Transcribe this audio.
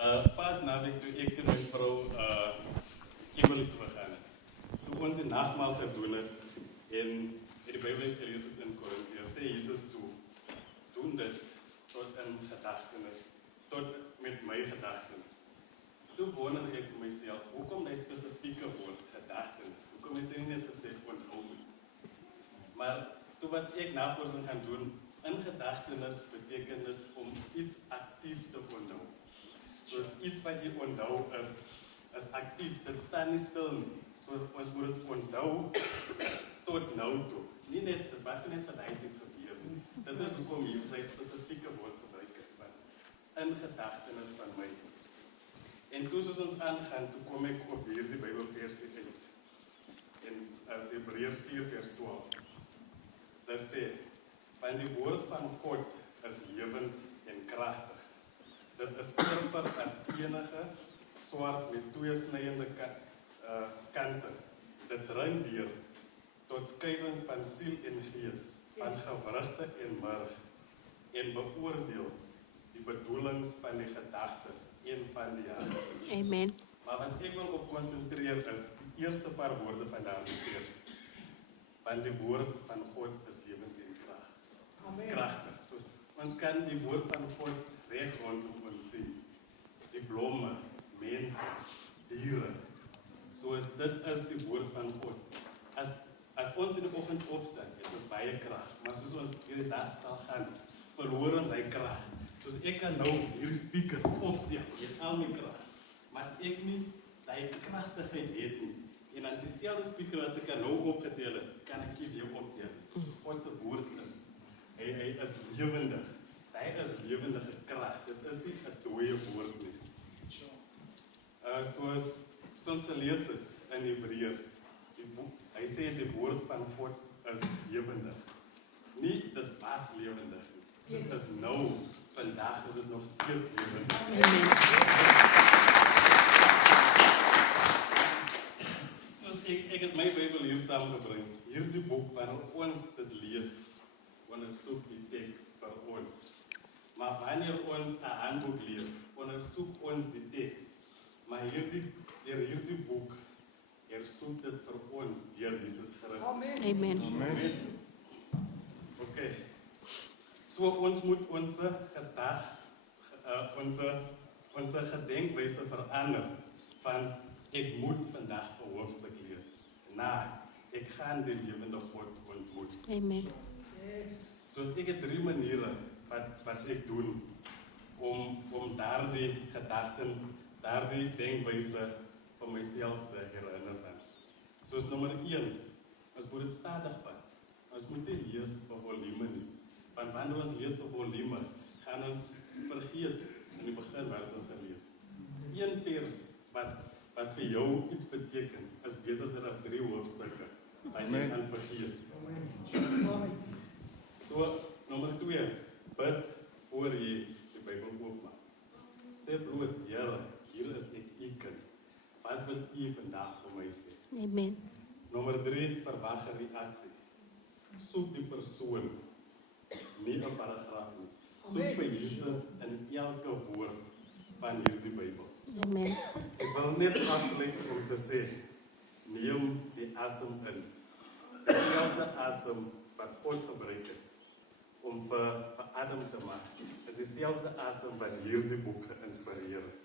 Pas naweek toe ek en my vrou Kimberley toe gegaan het. Toe ons die nagmaal gedoen het en die Bybel het gelees het in Korintiërs, sê Jesus toe, doen dit tot in gedagtenis, tot met my gedagtenis. Toe wonder ek vir myself, hoekom die spesifieke woord gedagtenis? Hoekom het hy net gesê onthou? Maar toe wat ek navorsing gaan doen, in gedagtenis beteken dit om iets aktief te onthou. Soos iets wat jy onthou is aktief, dit staan nie stil nie. So ons moet dit onthou tot nou toe. Nie net, dit was nie net van die tijd gebeur nie. Dit is hoekom Jesus sy spesifieke woord gebruik het, in gedagtenis van my. En toe soos ons aangaan, toe kom ek op hierdie Bybelversie uit. En as Hebreërs 4 vers 12. Dit sê, want die woord van God is lewend en kragtig. Dit is skerper as enige swaard met twee snydende kante. Dit dring deur tot skeiding van siel en gees, van gewrigte en murg, en beoordeel die bedoelings van die gedagtes en van die hart. Amen. Maar wat ek wil op konsentreer is die eerste paar woorde van daardie vers. Want die woord van God is lewend en kragtig. Soos ons kan die woord van God reg rondom ons sien. Die blomme, mense, diere. Soos dit is die woord van God. As ons in die oggend opstaan, het ons baie krag. Maar soos ons hierdie dag sal gaan, verloor ons hy krag. Soos ek kan nou hierdie speaker optel, met al my krag. Maar as ek nie die kragtigheid het nie, en dan dieselfde speaker wat ek kan nou opgetel het, kan ek nie weer optel. Soos God se woord is. Hy is lewendig. Hy is lewendige krag. Dit is nie 'n dooie woord nie. Soos ons gelees het in Hebreërs, hy sê die woord van God is lewendig. Nie dit was lewendig nie. Dit is nou, vandag is dit nog steeds lewendig. Ek het my Bybel hier saamgebring. Hierdie boek waarin ons dit lees, ondersoek die teks vir ons. Maar wanneer ons 'n handboek lees, ondersoek ons die teks. Maar hierdie boek, soek dit vir ons deur Jesus Christus. Amen. Amen. Okay. So ons moet ons gedenkwyse verander van ek moet vandag 'n hoofstuk lees. Ek gaan die lewende God ontmoet. Amen. So ek het 3 maniere wat ek doen om daardie gedagten, daardie denkwyse vir myself te herinner. Soos nommer 1, ons moet dit stadig vat. Ons moet nie lees vir volume nie. Want wanneer ons lees vir volume, gaan ons vergeet in die begin wat ons gelees. 1 vers wat vir jou iets beteken, is beter as 3 hoofstukke, wat jy gaan vergeet. So, nommer 2, bid voor jy die Bybel oopmaak. Sê bloot, Here, hier is ek u kind. Wat wil u vandag vir my sê? Amen. Nommer 3, verwag 'n reaksie. Soek die persoon, nie 'n paragraaf nie. Soek vir Jesus in elke woord van hierdie Bybel. Amen. Ek wil net afsluit om te sê, neem die asem in. Dieselfde asem wat God gebruik het om vir Adam te maak, is dieselfde asem wat hierdie boek geïnspireer het.